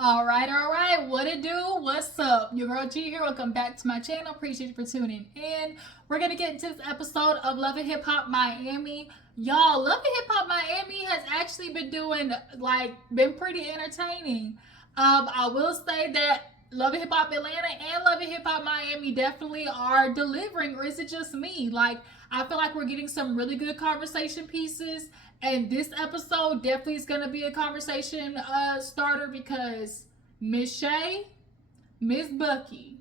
All right. What it do? What's up? Your girl G here. Welcome back to my channel. Appreciate you for tuning in. We're gonna get into this episode of Love and Hip Hop Miami. Y'all, Love and Hip Hop Miami has actually been been pretty entertaining. I will say that Love and Hip Hop Atlanta and Love and Hip Hop Miami definitely are delivering, or is it just me? I feel like we're getting some really good conversation pieces. And this episode definitely is going to be a conversation starter because Miss Shay, Miss Bucky,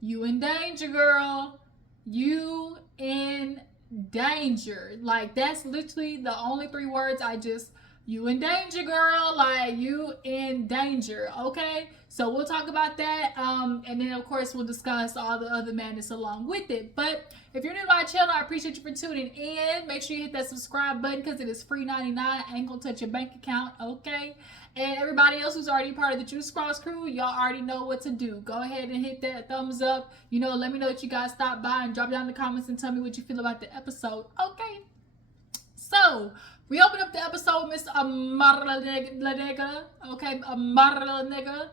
you in danger, girl. You in danger. Like, that's literally the only three words you in danger, girl. Like, you in danger, okay? So we'll talk about that. And then, of course, we'll discuss all the other madness along with it. But if you're new to my channel, I appreciate you for tuning in. Make sure you hit that subscribe button because it is free 99. I ain't gonna touch your bank account, okay? And everybody else who's already part of the Juice Cross crew, y'all already know what to do. Go ahead and hit that thumbs up. Let me know that you guys stopped by and drop down in the comments and tell me what you feel about the episode, okay? So, we open up the episode, Miss Amara Nigga, okay? Amara Nigga.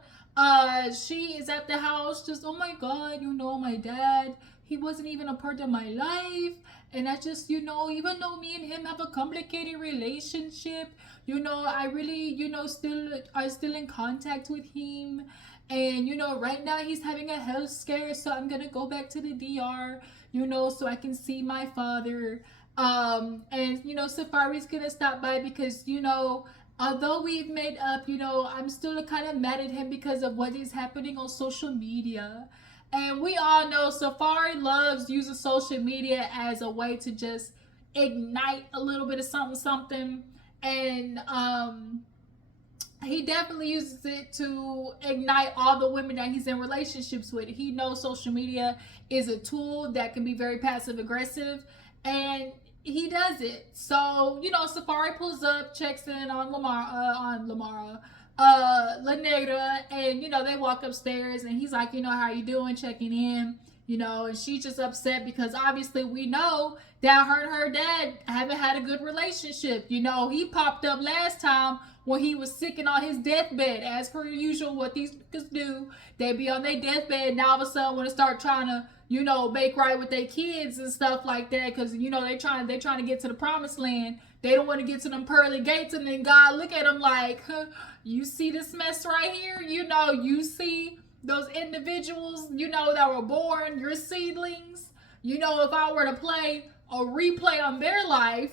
She is at the house just, oh my god, my dad, he wasn't even a part of my life. And I just, even though me and him have a complicated relationship, I really, still in contact with him. And, right now he's having a health scare, so I'm gonna go back to the DR, so I can see my father. And, Safaree's gonna stop by because, although we've made up, I'm still kind of mad at him because of what is happening on social media. And we all know Safaree loves using social media as a way to just ignite a little bit of something. And he definitely uses it to ignite all the women that he's in relationships with. He knows social media is a tool that can be very passive aggressive. And he does it. So, Safaree pulls up, checks in on Lamara, La Negra, and, they walk upstairs and he's like, how you doing? Checking in, and she's just upset because obviously we know that her and her dad haven't had a good relationship. He popped up last time when he was sick and on his deathbed. As per usual, what these niggas do, they be on their deathbed and all of a sudden want to start trying to make right with their kids and stuff like that, because they trying to get to the promised land. They don't want to get to them pearly gates, and then God look at them like, you see this mess right here? You see those individuals, that were born, your seedlings. If I were to play a replay on their life,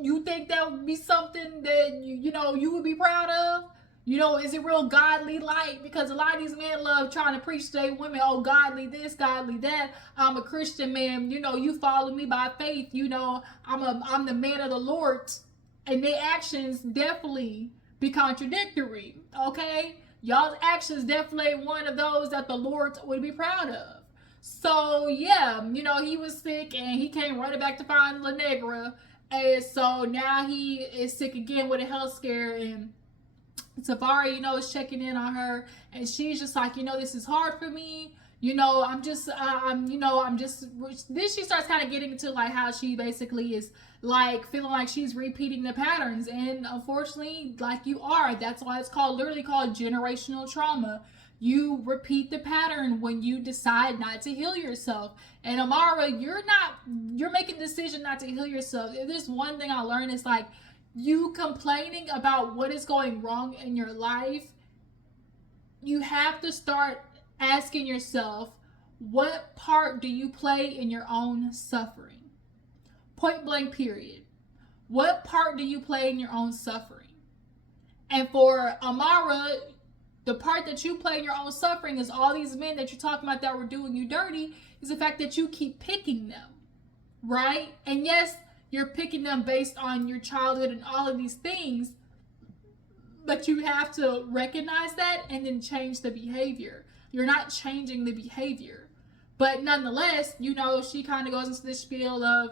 you think that would be something that you would be proud of? Is it real godly like? Because a lot of these men love trying to preach to their women, oh, godly this, godly that. I'm a Christian man. You follow me by faith. I'm the man of the Lord. And their actions definitely be contradictory. Okay? Y'all's actions definitely ain't one of those that the Lord would be proud of. So, yeah, he was sick and he came running back to find La Negra. And so now he is sick again with a health scare, and Safaree, is checking in on her, and she's just like, this is hard for me. I'm just. Then she starts kind of getting into like how she basically is like feeling like she's repeating the patterns, and unfortunately, like you are. That's why it's literally called generational trauma. You repeat the pattern when you decide not to heal yourself. And Amara, you're making the decision not to heal yourself. If there's one thing I learned, it's like, you complaining about what is going wrong in your life, you have to start asking yourself, what part do you play in your own suffering? Point blank, period. What part do you play in your own suffering? And for Amara, the part that you play in your own suffering is all these men that you're talking about that were doing you dirty, is the fact that you keep picking them, right? And yes, you're picking them based on your childhood and all of these things, but you have to recognize that and then change the behavior. You're not changing the behavior. But nonetheless, she kind of goes into this spiel of,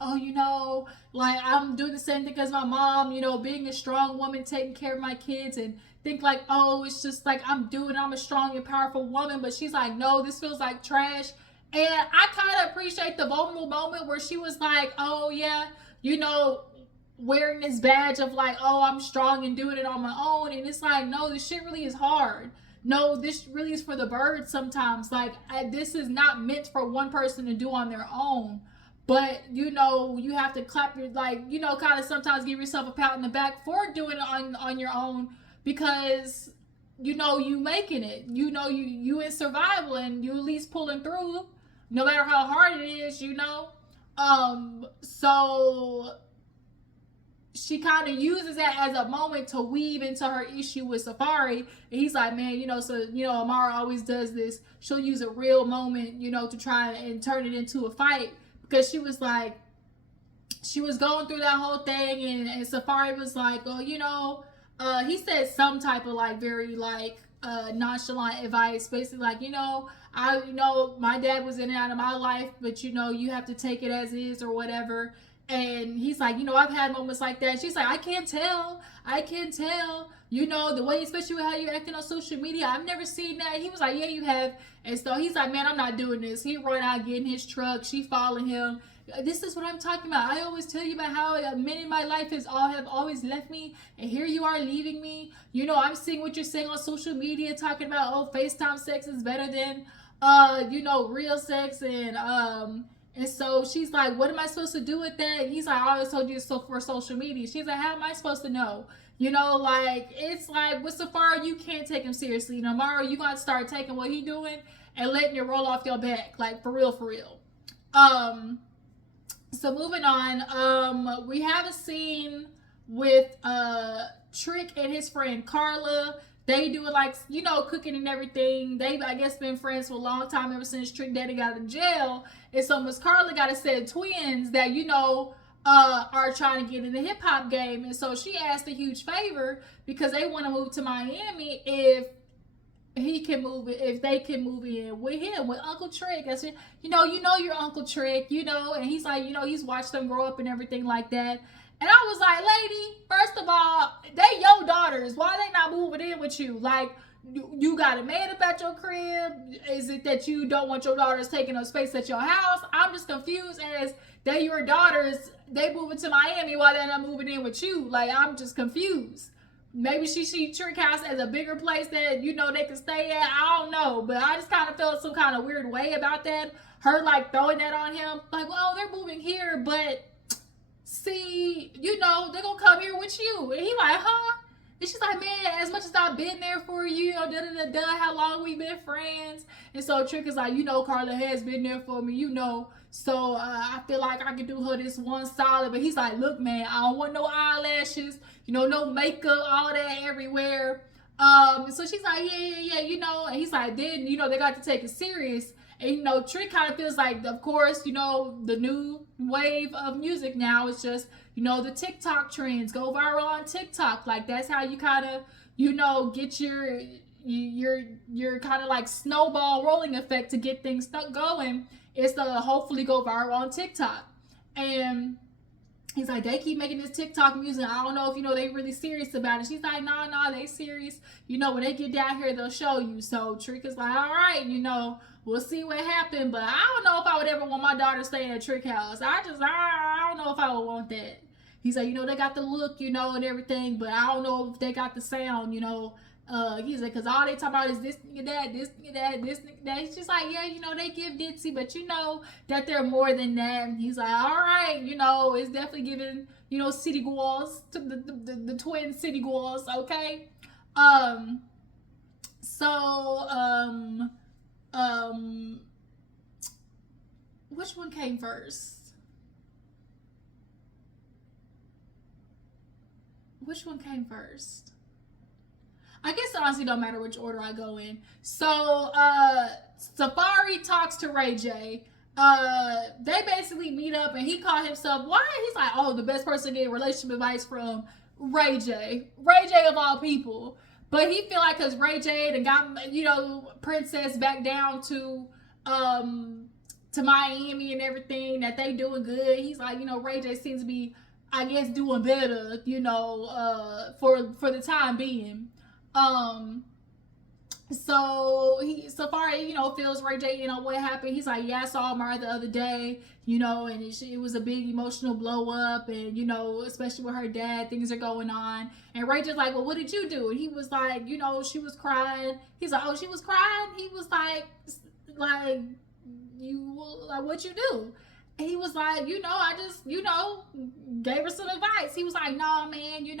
oh, like I'm doing the same thing as my mom, being a strong woman, taking care of my kids, and think like, oh, it's just like I'm a strong and powerful woman. But she's like, no, this feels like trash. And I kind of appreciate the vulnerable moment where she was like, oh, yeah, wearing this badge of like, oh, I'm strong and doing it on my own. And it's like, no, this shit really is hard. No, this really is for the birds sometimes. Like, this is not meant for one person to do on their own. But, you know, you have to clap your, like, you know, kind of sometimes give yourself a pat on the back for doing it on your own, because, you know, you making it. You know, you in survival and you at least pulling through no matter how hard it is, you know. So she kind of uses that as a moment to weave into her issue with Safaree. And he's like, man, you know, so, you know, Amara always does this. She'll use a real moment, you know, to try and turn it into a fight. Because she was like, she was going through that whole thing. And Safaree was like, oh, you know, he said some type of like very like nonchalant advice. Basically like, you know, my dad was in and out of my life, but, you know, you have to take it as is or whatever. And he's like, you know, I've had moments like that. She's like, I can't tell. You know, the way, especially with how you're acting on social media, I've never seen that. He was like, yeah, you have. And so he's like, man, I'm not doing this. He run out, get in his truck. She following him. This is what I'm talking about. I always tell you about how men in my life have always left me, and here you are leaving me. You know, I'm seeing what you're saying on social media, talking about, oh, FaceTime sex is better than, you know, real sex. And so she's like, what am I supposed to do with that? And he's like, I always told you it's for social media. She's like, how am I supposed to know? You know, like, it's like, with Safaree, you can't take him seriously. You know, Amara, you got to start taking what he doing and letting it roll off your back. Like, for real, for real. So moving on, we have a scene with Trick and his friend Carla. They do it like, you know, cooking and everything. They've, I guess, been friends for a long time, ever since Trick Daddy got in jail. And so Miss Carla got a set of twins that, you know, are trying to get in the hip hop game. And so she asked a huge favor because they want to move to Miami if they can move in with him, with Uncle Trick. That's it. You know your Uncle Trick, you know, and he's like, you know, he's watched them grow up and everything like that. And I was like, lady, first of all, they your daughters. Why they not moving in with you? Like, you got a man up at your crib? Is it that you don't want your daughters taking up space at your house? I'm just confused as they your daughters, they moving to Miami while they're not moving in with you. Like, I'm just confused. Maybe she see Trick House as a bigger place that, you know, they can stay at. I don't know. But I just kind of felt some kind of weird way about that. Her, like, throwing that on him. Like, well, they're moving here, but see, you know, they're going to come here with you. And he like, huh? And she's like, man, as much as I've been there for you, how long we been friends. And so Trick is like, you know, Carla has been there for me, you know. So I feel like I can do her this one solid. But he's like, look, man, I don't want no eyelashes, you know, no makeup, all that everywhere. So she's like, yeah, you know. And he's like, then, you know, they got to take it serious. And, you know, Trick kind of feels like, of course, you know, the new wave of music now is just, you know, the TikTok trends. Go viral on TikTok. Like, that's how you kind of, you know, get your kind of like snowball rolling effect to get things stuck going. Is to hopefully go viral on TikTok. And he's like, they keep making this TikTok music. I don't know if, you know, they really serious about it. She's like, nah, they serious. You know, when they get down here, they'll show you. So Trick is like, all right, you know, we'll see what happened. But I don't know if I would ever want my daughter staying at Trick House. I don't know if I would want that. He's like, you know, they got the look, you know, and everything, but I don't know if they got the sound, you know. He's like, because all they talk about is this nigga that, this nigga that, this nigga that. He's just like, yeah, you know, they give ditzy, but you know that they're more than that. And he's like, all right, you know, it's definitely giving, you know, city girls to the twin city girls, okay? Which one came first? I guess it honestly don't matter which order I go in. So, Safaree talks to Ray J. They basically meet up and he called himself, he's like, oh, the best person to get relationship advice from Ray J. Ray J of all people. But he feel like because Ray J and got, you know, Princess back down to Miami and everything, that they doing good. He's like, you know, Ray J seems to be, I guess, doing better, you know, for the time being. So Safaree, fills Ray J in on what happened. He's like, yeah, I saw Amara the other day, and it was a big emotional blow up, and especially with her dad, things are going on. And Ray J's like, well, what did you do? And he was like, she was crying. He's like, oh, she was crying. He was like you like what you do? And he was like, I just, gave her some advice. He was like, nah, man, you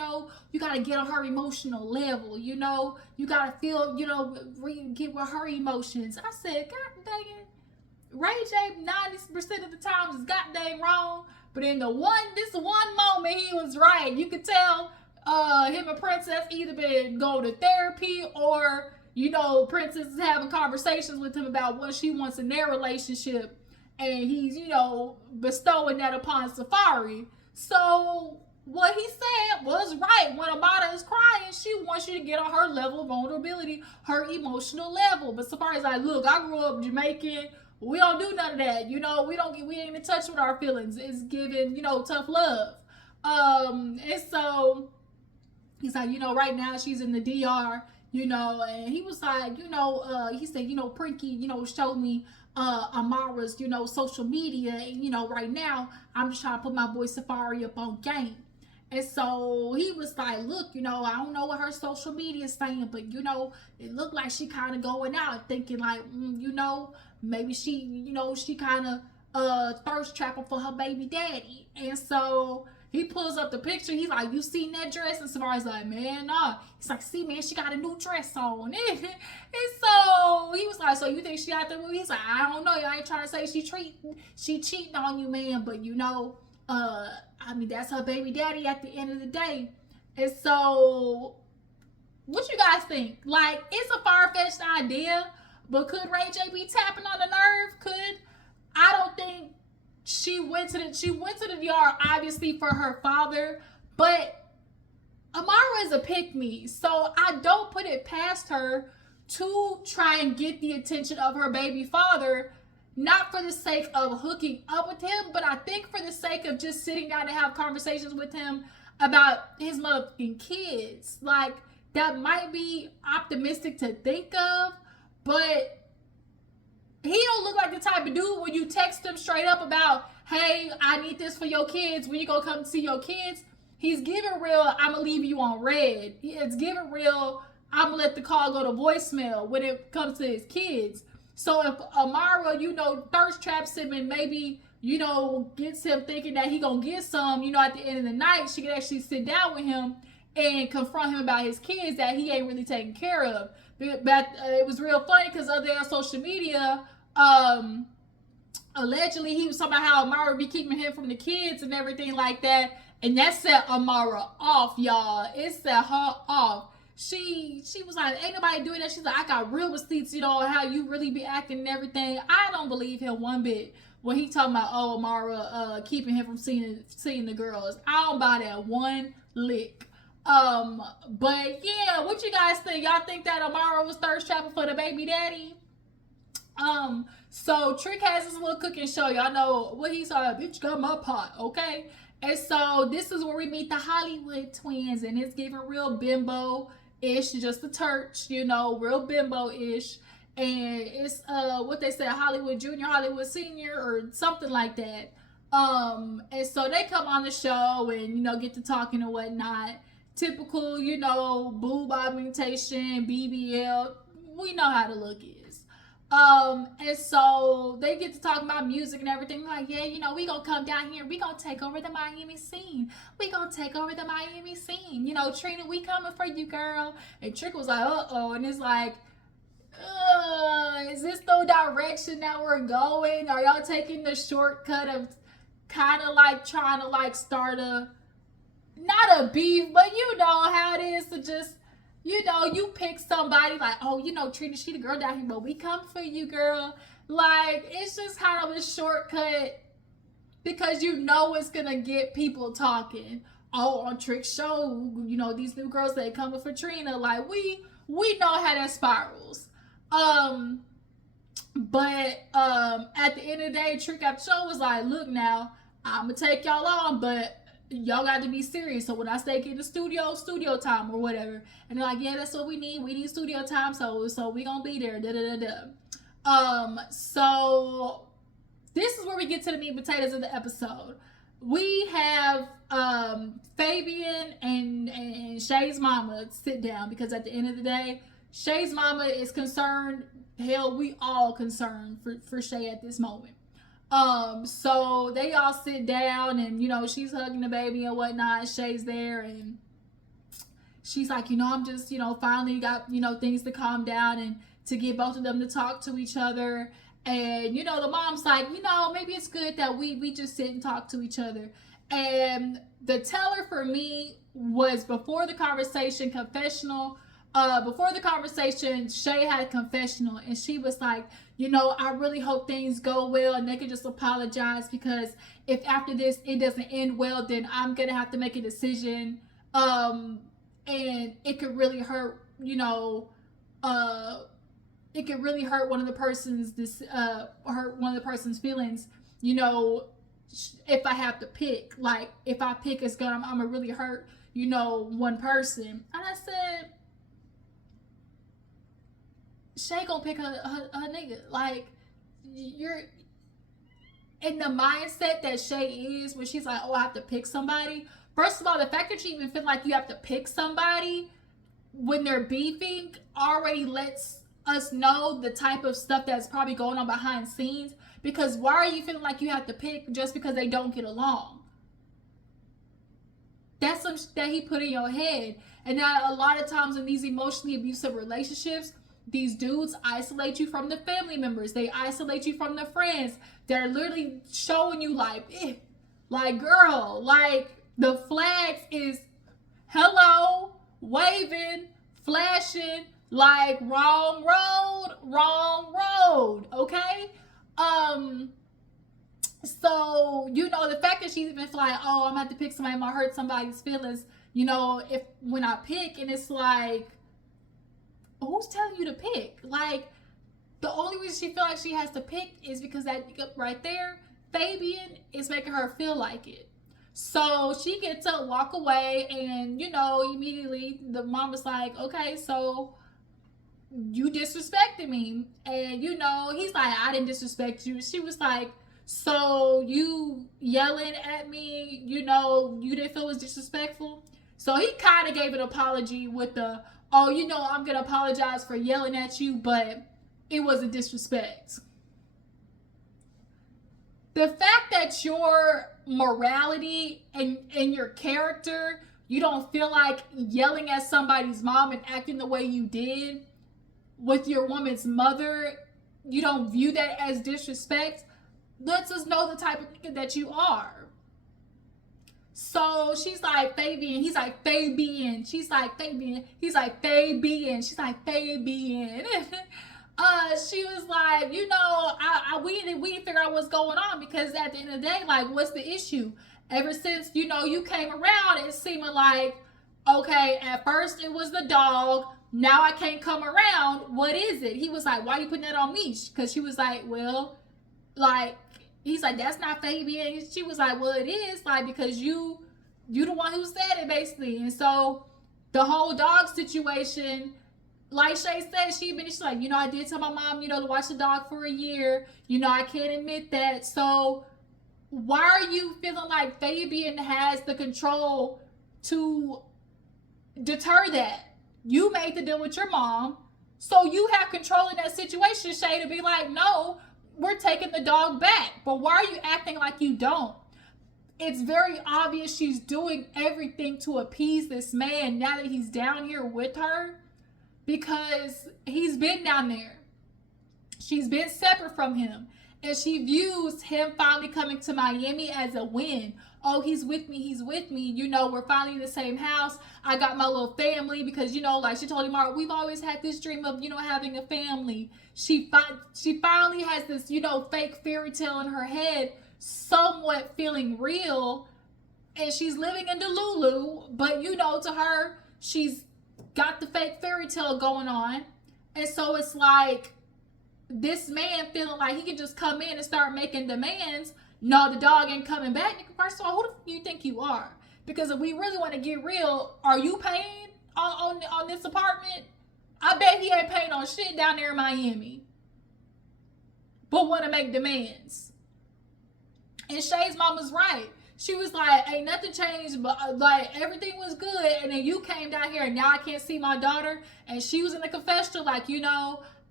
got to get on her emotional level. You got to feel, get with her emotions. I said, God dang it. Ray J 90% of the time is goddamn wrong. But in this one moment, he was right. You could tell him and Princess either been going to therapy or, Princess is having conversations with him about what she wants in their relationship. And he's, bestowing that upon Safaree. So what he said was right. When Amara is crying, she wants you to get on her level of vulnerability, her emotional level. But Safaree's like, look, I grew up Jamaican. We don't do none of that. We ain't in touch with our feelings. It's giving, tough love. And so he's like, right now she's in the DR, and he was like, he said, Prinky, showed me Amara's, social media, and right now I'm just trying to put my boy Safaree up on game. And so he was like, look, I don't know what her social media is saying, but it looked like she kind of going out thinking like, maybe she, she kind of thirst trapping for her baby daddy. And so he pulls up the picture. He's like, you seen that dress? And Safaree's like, man, nah. He's like, see, man, she got a new dress on. And so he was like, so you think she out there? He's like, I don't know. I ain't trying to say she cheating on you, man. But that's her baby daddy at the end of the day. And so what you guys think? Like, it's a far-fetched idea, but could Ray J be tapping on the nerve? I don't think she went to the DR obviously for her father, but Amara is a pick-me, so I don't put it past her to try and get the attention of her baby father, not for the sake of hooking up with him, but I think for the sake of just sitting down and have conversations with him about his motherfucking kids. Like, that might be optimistic to think of, but he don't look like the type of dude when you text him straight up about, hey, I need this for your kids. When you gonna come see your kids? He's giving real, I'm gonna leave you on red. It's giving real, I'm gonna let the call go to voicemail when it comes to his kids. So if Amara, thirst traps him and maybe, gets him thinking that he gonna get some, at the end of the night, she can actually sit down with him and confront him about his kids that he ain't really taking care of. But it was real funny because other on social media, allegedly he was talking about how Amara be keeping him from the kids and everything like that, and that set Amara off, y'all. It set her off. She was like, ain't nobody doing that. She's like, I got real receipts, how you really be acting and everything. I don't believe him one bit when he talking about, oh, Amara keeping him from seeing the girls. I don't buy that one lick. But yeah, what you guys think? Y'all think that Amara was thirst trapping for the baby daddy? So Trick has this little cooking show. Y'all know what he saw. Bitch got my pot, okay? And so this is where we meet the Hollywood twins, and it's giving real bimbo-ish, just a touch, real bimbo-ish. And it's what they say, Hollywood Junior, Hollywood Senior, or something like that. And so they come on the show and get to talking and whatnot. Typical, boob augmentation, BBL. We know how the look is. And so they get to talk about music and everything. Like, yeah, we gonna come down here. We gonna take over the Miami scene. We gonna take over the Miami scene. Trina, we coming for you, girl. And Trick was like, uh-oh. And it's like, is this the direction that we're going? Are y'all taking the shortcut of kind of like trying to like start not a beef, but how it is to just, you pick somebody like, oh, Trina, she the girl down here, but we come for you, girl. Like, it's just kind of a shortcut because it's gonna get people talking. Oh, on Trick's show, these new girls that coming for Trina, like we know how that spirals. But at the end of the day, Trick at the show was like, look now, I'm gonna take y'all on, but y'all got to be serious. So when I say get the studio time or whatever, and they're like, yeah, that's what we need. We need studio time, so we gonna be there. Da da da da. So this is where we get to the meat and potatoes of the episode. We have Fabian and Shay's mama sit down, because at the end of the day, Shay's mama is concerned. Hell, we all concerned for Shay at this moment. So they all sit down, and she's hugging the baby and whatnot. Shay's there, and she's like, I'm just, finally got, things to calm down and to get both of them to talk to each other. And the mom's like, maybe it's good that we just sit and talk to each other. And the teller for me was before the conversation confessional. Before the conversation, Shay had a confessional, and she was like, I really hope things go well and they can just apologize, because if after this it doesn't end well, then I'm gonna have to make a decision, and it could really hurt, it could really hurt one of the person's feelings, if I have to pick. Like, if I pick, I'm gonna really hurt, one person. And I said, Shay gonna pick her nigga. Like, you're in the mindset that Shay is, when she's like, oh, I have to pick somebody. First of all, the fact that you even feel like you have to pick somebody when they're beefing already lets us know the type of stuff that's probably going on behind the scenes. Because why are you feeling like you have to pick just because they don't get along? That's some shit that he put in your head. And now a lot of times in these emotionally abusive relationships, these dudes isolate you from the family members. They isolate you from the friends. They're literally showing you like, like, girl, like, the flags is hello, waving, flashing, like, wrong road, okay? So, the fact that she's even like, oh, I'm gonna have to pick somebody, I'm gonna hurt somebody's feelings, if when I pick, and it's like, who's telling you to pick? Like, the only reason she feel like she has to pick is because that right there, Fabian, is making her feel like it. So she gets to walk away, and immediately the mom was like, okay, so you disrespected me. And he's like, I didn't disrespect you. She was like, so you yelling at me, you didn't feel it was disrespectful? So he kind of gave an apology with the, oh, I'm going to apologize for yelling at you, but it was a disrespect. The fact that your morality and your character, you don't feel like yelling at somebody's mom and acting the way you did with your woman's mother, you don't view that as disrespect, lets us know the type of nigga that you are. So she's like, Fabian. He's like, Fabian. She's like, Fabian. He's like, Fabian. She's like, Fabian. She was like, we didn't figure out what's going on, because at the end of the day, like, what's the issue? Ever since, you came around, it seemed like, okay, at first it was the dog. Now I can't come around. What is it? He was like, why are you putting that on me? Because she was like, well, like, he's like, that's not Fabian. She was like, well, it is, like, because you the one who said it, basically. And so the whole dog situation, like Shay said, she's like, I did tell my mom, to watch the dog for a year. I can't admit that. So why are you feeling like Fabian has the control to deter that? You made the deal with your mom, so you have control in that situation, Shay, to be like, no, we're taking the dog back. But why are you acting like you don't? It's very obvious she's doing everything to appease this man now that he's down here with her, because he's been down there. She's been separate from him, and she views him finally coming to Miami as a win. Oh, he's with me. We're finally in the same house. I got my little family, because, like she told him, we've always had this dream of, having a family. She finally has this, fake fairy tale in her head, somewhat feeling real, and she's living in Delulu, but, to her, she's got the fake fairy tale going on. And so it's like, this man feeling like he can just come in and start making demands. No, the dog ain't coming back. First of all, who do you think you are? Because if we really want to get real, are you paying on this apartment? I bet he ain't paying on shit down there in Miami, but want to make demands. And Shay's mom was right. She was like, ain't nothing changed, but like everything was good. And then you came down here and now I can't see my daughter. And she was in the confessional like,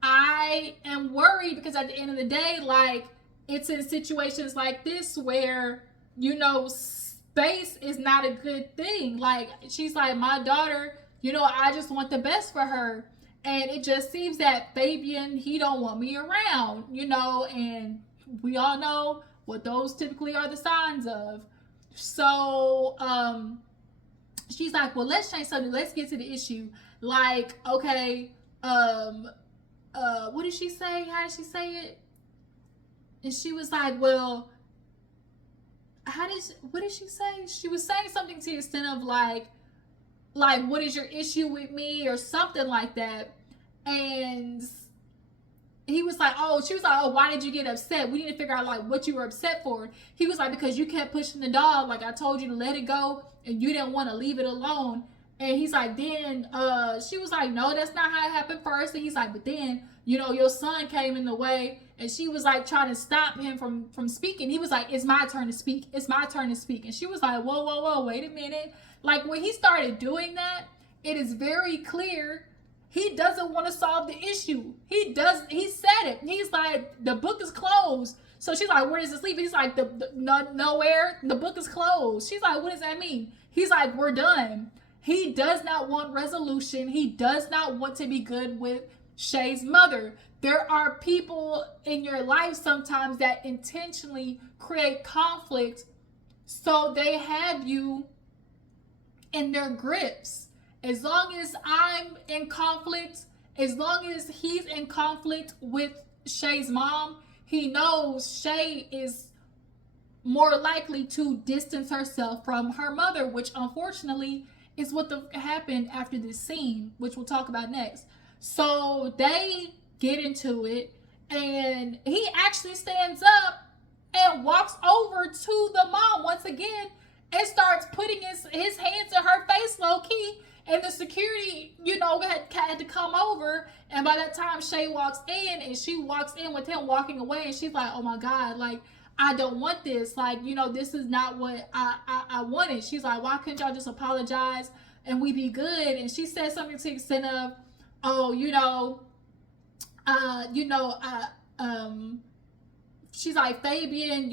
I am worried because at the end of the day, like, it's in situations like this where, space is not a good thing. Like, she's like, my daughter, I just want the best for her. And it just seems that Fabian, he don't want me around, and we all know what those typically are the signs of. So, she's like, well, let's change something. Let's get to the issue. Like, okay, what did she say? How did she say it? And she was like, well, what did she say? She was saying something to the extent of like, what is your issue with me or something like that. And he was like, she was like, why did you get upset? We need to figure out like what you were upset for. He was like, because you kept pushing the dog. Like I told you to let it go and you didn't want to leave it alone. And he's like, then she was like, no, that's not how it happened first. And he's like, but then, your son came in the way. And she was like trying to stop him from speaking. He was like, it's my turn to speak. It's my turn to speak. And she was like, whoa, wait a minute. Like when he started doing that, it is very clear he doesn't want to solve the issue. He said it. He's like, the book is closed. So she's like, where does this leave? He's like, nowhere. The book is closed. She's like, what does that mean? He's like, we're done. He does not want resolution. He does not want to be good with Shay's mother. There are people in your life sometimes that intentionally create conflict so they have you in their grips. As long as I'm in conflict, as long as he's in conflict with Shay's mom, he knows Shay is more likely to distance herself from her mother, which unfortunately is what happened after this scene, which we'll talk about next. So they get into it, and he actually stands up and walks over to the mom once again and starts putting his hands in her face low key. And the security, had to come over. And by that time, Shay walks in, and she walks in with him walking away. And she's like, oh my God, like, I don't want this. Like, this is not what I wanted. She's like, why couldn't y'all just apologize and we be good? And she said something to the extent of, she's like, Fabian,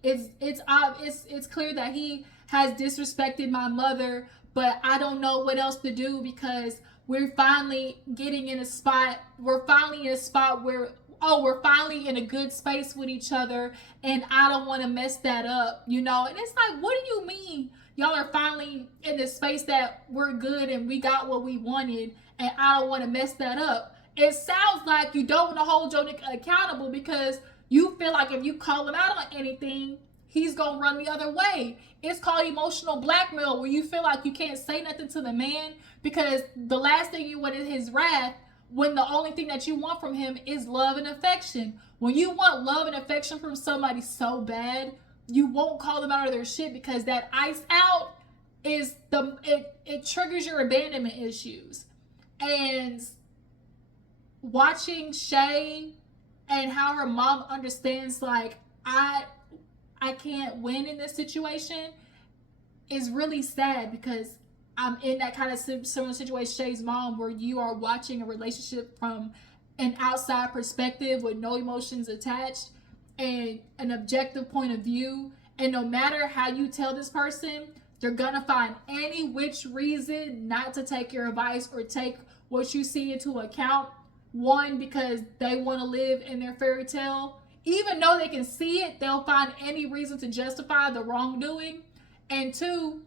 it's clear that he has disrespected my mother, but I don't know what else to do because we're finally getting in a spot. We're finally in a spot where, we're finally in a good space with each other, and I don't want to mess that up, And it's like, what do you mean y'all are finally in the space that we're good and we got what we wanted, and I don't want to mess that up? It sounds like you don't want to hold your nigga accountable because you feel like if you call him out on anything, he's going to run the other way. It's called emotional blackmail, where you feel like you can't say nothing to the man because the last thing you want is his wrath, when the only thing that you want from him is love and affection. When you want love and affection from somebody so bad, you won't call them out of their shit because that ice out is it triggers your abandonment issues. And watching Shay and how her mom understands, like, I can't win in this situation is really sad because I'm in that kind of similar situation, Shay's mom, where you are watching a relationship from an outside perspective with no emotions attached and an objective point of view. And no matter how you tell this person, they're gonna find any which reason not to take your advice or take what you see into account. One, because they want to live in their fairy tale. Even though they can see it, they'll find any reason to justify the wrongdoing. And two,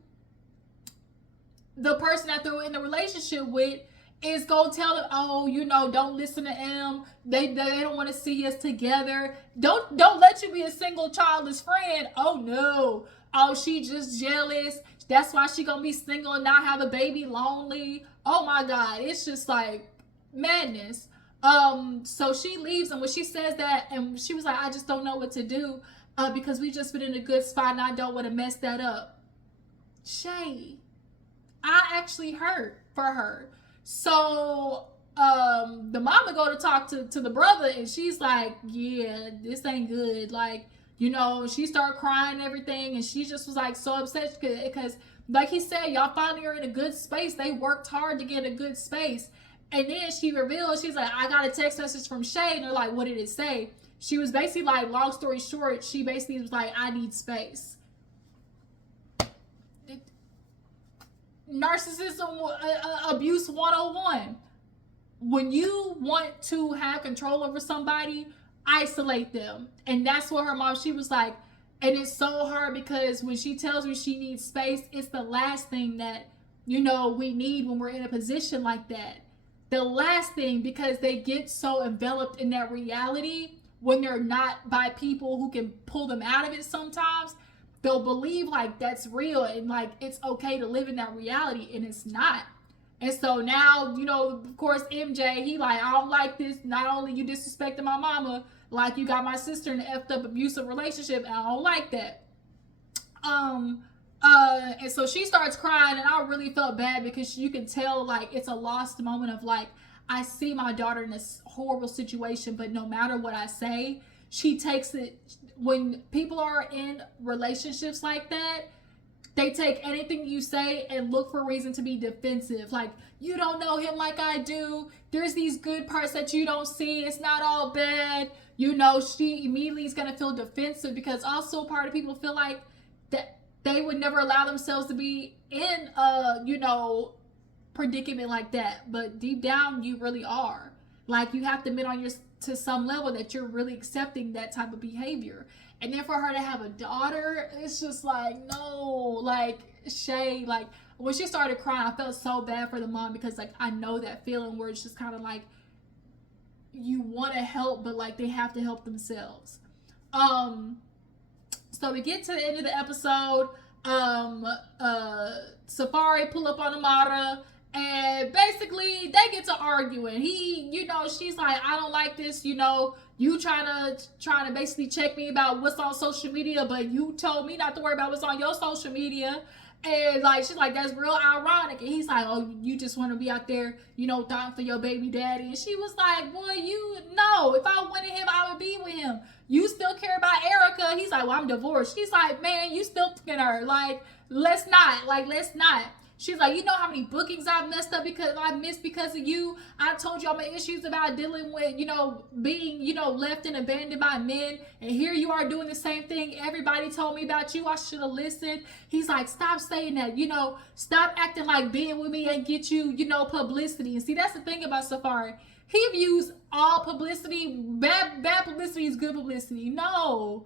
the person that they're in the relationship with is gonna tell them, don't listen to them. They don't want to see us together. Don't let you be a single childless friend. Oh no. Oh, she just jealous. That's why she gonna be single and not have a baby, lonely. Oh my God, it's just like madness. So she leaves, and when she says that, and she was like, I just don't know what to do because we just been in a good spot and I don't want to mess that up. Shay, I actually hurt for her. So the mama go to talk to the brother, and she's like, yeah, this ain't good. Like, you know, she started crying and everything, and she just was like so upset because like he said, y'all finally are in a good space. They worked hard to get a good space. And then she revealed, she's like, I got a text message from Shay. And they're like, what did it say? She was basically like, long story short, she basically was like, I need space. Narcissism, abuse 101. When you want to have control over somebody, isolate them. And that's what her mom, she was like, and it's so hard because when she tells me she needs space, it's the last thing that, you know, we need when we're in a position like that. The last thing, because they get so enveloped in that reality when they're not by people who can pull them out of it sometimes, they'll believe like that's real and like it's okay to live in that reality, and it's not. And so now, you know, of course, Emjay, he like, I don't like this. Not only you disrespecting my mama, like you got my sister in an effed up abusive relationship, and I don't like that. And so she starts crying, and I really felt bad because you can tell like it's a lost moment of like, I see my daughter in this horrible situation, but no matter what I say, she takes it. When people are in relationships like that, they take anything you say and look for a reason to be defensive. Like, you don't know him like I do. There's these good parts that you don't see. It's not all bad. You know, she immediately is going to feel defensive because also part of people feel like that they would never allow themselves to be in a, you know, predicament like that. But deep down, you really are. Like, you have to admit on your to some level that you're really accepting that type of behavior. And then for her to have a daughter, it's just like, no, like Shay, like when she started crying, I felt so bad for the mom because like I know that feeling where it's just kind of like you want to help, but like they have to help themselves. So we get to the end of the episode. Safaree pull up on Amara, and basically they get to arguing. He, you know, she's like, I don't like this, you know, you trying to basically check me about what's on social media, but you told me not to worry about what's on your social media. And like she's like, that's real ironic. And he's like, oh, you just want to be out there, you know, dying for your baby daddy. And she was like, boy, you know, if I wanted him, I would be with him. You still care about Erica? He's like, well, I'm divorced. She's like, man, you still fucking her. Like, let's not. She's like, you know how many bookings I've messed up because I missed because of you. I told you all my issues about dealing with, you know, being, you know, left and abandoned by men. And here you are doing the same thing. Everybody told me about you. I should have listened. He's like, stop saying that. You know, stop acting like being with me and get you, you know, publicity. And see, that's the thing about Safaree. He views all publicity. Bad publicity is good publicity. No.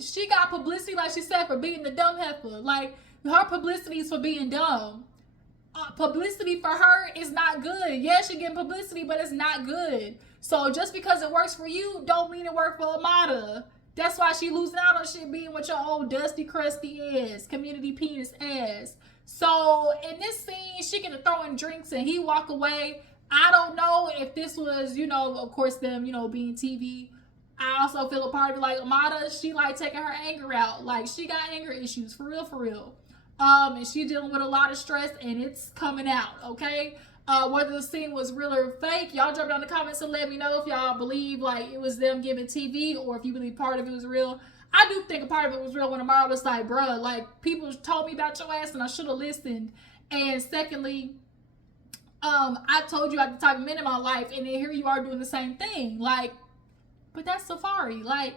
She got publicity, like she said, for being the dumb heifer. Like, her publicity is for being dumb. Publicity for her is not good. Yeah, she getting publicity, but it's not good. So just because it works for you, don't mean it worked for Amara. That's why she losing out on shit being with your old dusty, crusty ass, community penis ass. So in this scene, she get to throw in drinks and he walk away. I don't know if this was, you know, of course them, you know, being TV. I also feel a part of it like Amara, she like taking her anger out. Like she got anger issues, for real. And she dealing with a lot of stress and it's coming out, okay? Whether the scene was real or fake, y'all drop down in the comments and let me know if y'all believe like it was them giving TV or if you believe part of it was real. I do think a part of it was real when Amara was like, bruh, like people told me about your ass and I should have listened. And secondly, I told you at the type of men in my life and then here you are doing the same thing. Like, but that's Safaree. Like,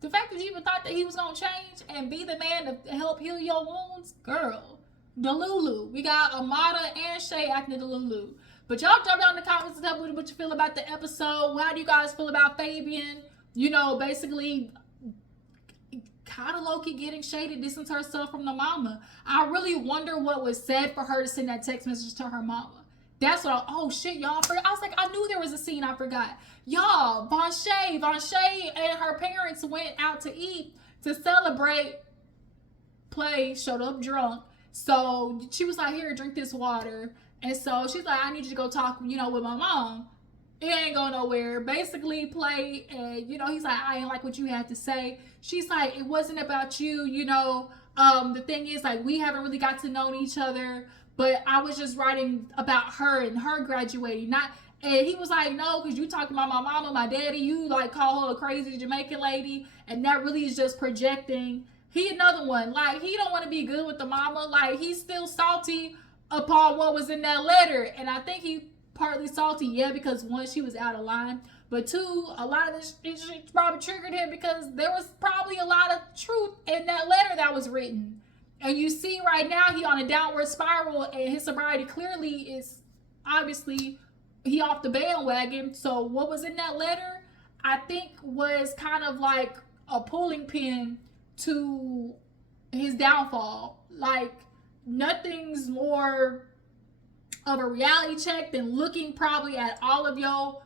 the fact that you even thought that he was going to change and be the man to help heal your wounds, girl. Delulu. We got Amara and Shay acting Delulu. But y'all drop down in the comments and tell me what you feel about the episode. How do you guys feel about Fabian? You know, basically, kind of low-key getting Shay to distance herself from the mama. I really wonder what was said for her to send that text message to her mama. That's what oh shit, y'all. I was like, I knew there was a scene I forgot. Y'all, Vonshae and her parents went out to eat to celebrate. Play showed up drunk. So she was like, here, drink this water. And so she's like, I need you to go talk, you know, with my mom. It ain't going nowhere. Basically, Play, and, you know, he's like, I ain't like what you had to say. She's like, it wasn't about you, you know. The thing is, like, we haven't really got to know each other, but I was just writing about her and her graduating, not. And he was like, no, because you talking about my mama, my daddy, you like call her a crazy Jamaican lady, and that really is just projecting. He another one, like, he don't want to be good with the mama, like, he's still salty upon what was in that letter, and I think he partly salty, yeah, because one, she was out of line, but two, a lot of this shit probably triggered him because there was probably a lot of truth in that letter that was written. And you see right now he on a downward spiral, and his sobriety clearly is obviously he off the bandwagon. So what was in that letter, I think, was kind of like a pulling pin to his downfall. Like, nothing's more of a reality check than looking probably at all of your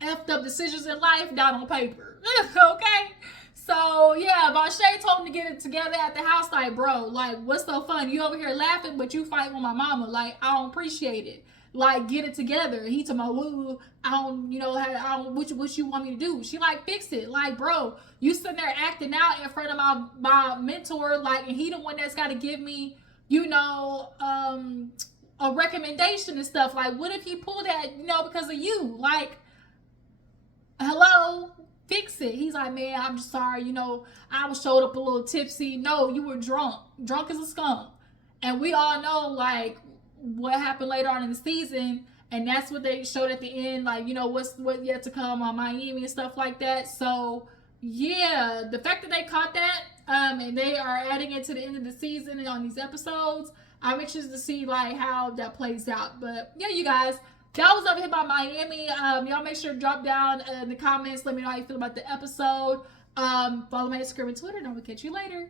effed up decisions in life down on paper. Okay? So, yeah, Vonshae told him to get it together at the house. Like, bro, like, what's so fun? You over here laughing, but you fighting with my mama. Like, I don't appreciate it. Like, get it together. He told me, woo, I don't, what you want me to do? She like, fix it. Like, bro, you sitting there acting out in front of my mentor, like, and he the one that's got to give me, a recommendation and stuff. Like, what if he pulled that, because of you? Like, hello, fix it. He's like, man, I'm just sorry. I was showed up a little tipsy. No, you were drunk as a skunk. And we all know, like, what happened later on in the season, and that's what they showed at the end, like, what yet to come on Miami and stuff like that. So yeah, the fact that they caught that, and they are adding it to the end of the season and on these episodes, I'm interested to see like how that plays out. But yeah, you guys, that was Over Here by Miami. Y'all make sure to drop down in the comments, let me know how you feel about the episode. Follow my Instagram and Twitter, and I will catch you later.